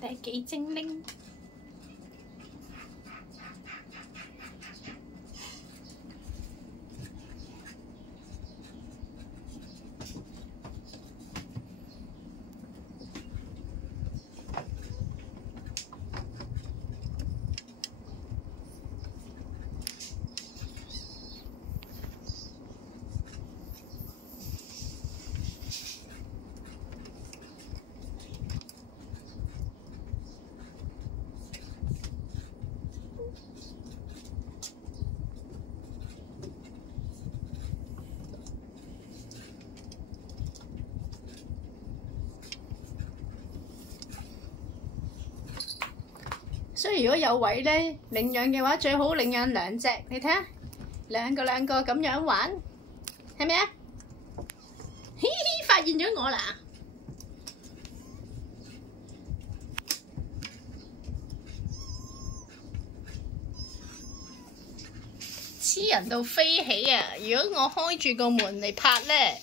睇幾精靈。所以如果有位咧領養嘅話，最好領養兩隻。你睇下，兩個咁樣玩，係咪啊？嘻嘻，發現咗我啦！黐人到飛起啊！如果我開住個門嚟拍咧，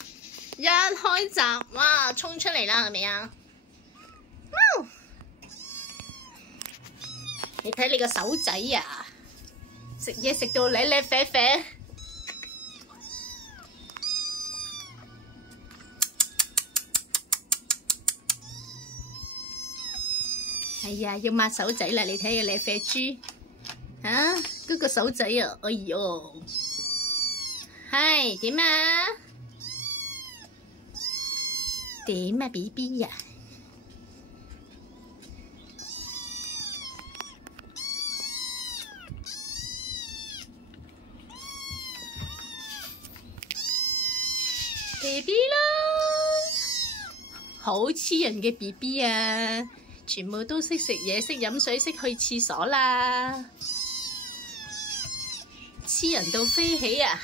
一開閘，哇，衝出嚟啦，係咪啊？你睇你個手仔啊，食嘢食到舐舐啡啡。哎呀，要抹手仔啦！你睇個舐啡豬，啊，嗰個手仔啊，哎呦，係點啊？點啊 ，BB 呀？BB 啦，好黐人嘅 BB 啊，全部都識食嘢、識飲水、識去廁所啦，黐人到飛起啊！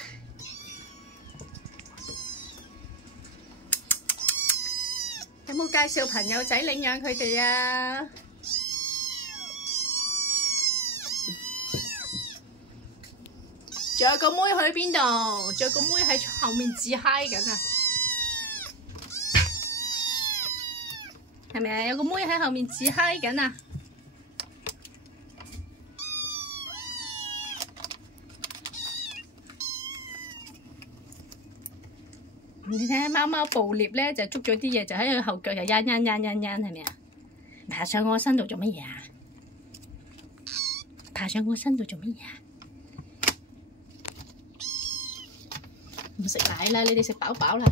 有冇介紹朋友仔領養佢哋啊？仲有個妹去邊度？仲有個妹喺後面自嗨緊啊！係咪啊？有個妹喺後面自嗨緊啊！你睇下貓貓捕獵咧，就捉咗啲嘢，就喺佢後腳就掹，係咪啊？爬上我身度做乜嘢啊？爬上我身度做乜嘢啊？唔食奶啦，你哋食飽飽啦。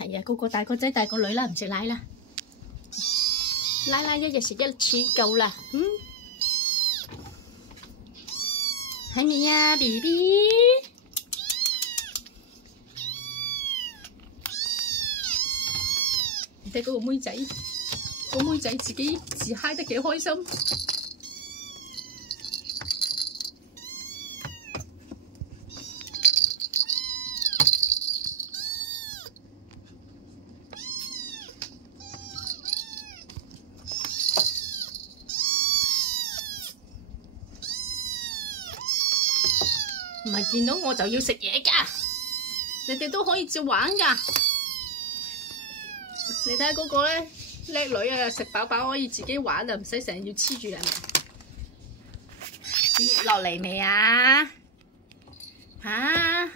係啊，個個大個仔大個女啦，唔食奶啦。奶奶一日食一次夠啦。係咪啊 ，BB？ 你睇嗰個妹仔，個妹仔自己自嗨得幾開心。唔係見到我就要食嘢㗎，你哋都可以照玩㗎。你睇下嗰個咧，叻女啊，食飽飽可以自己玩啊，唔使成日要黐住人。跌落嚟未啊？嚇！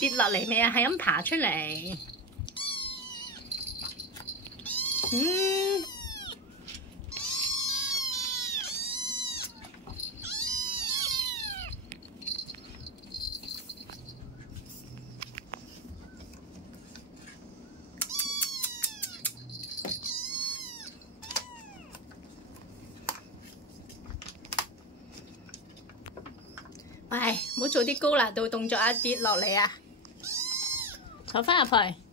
跌落嚟未啊？係咁爬出嚟。喂，唔好做啲高難度動作啊！跌落嚟啊！坐返入去。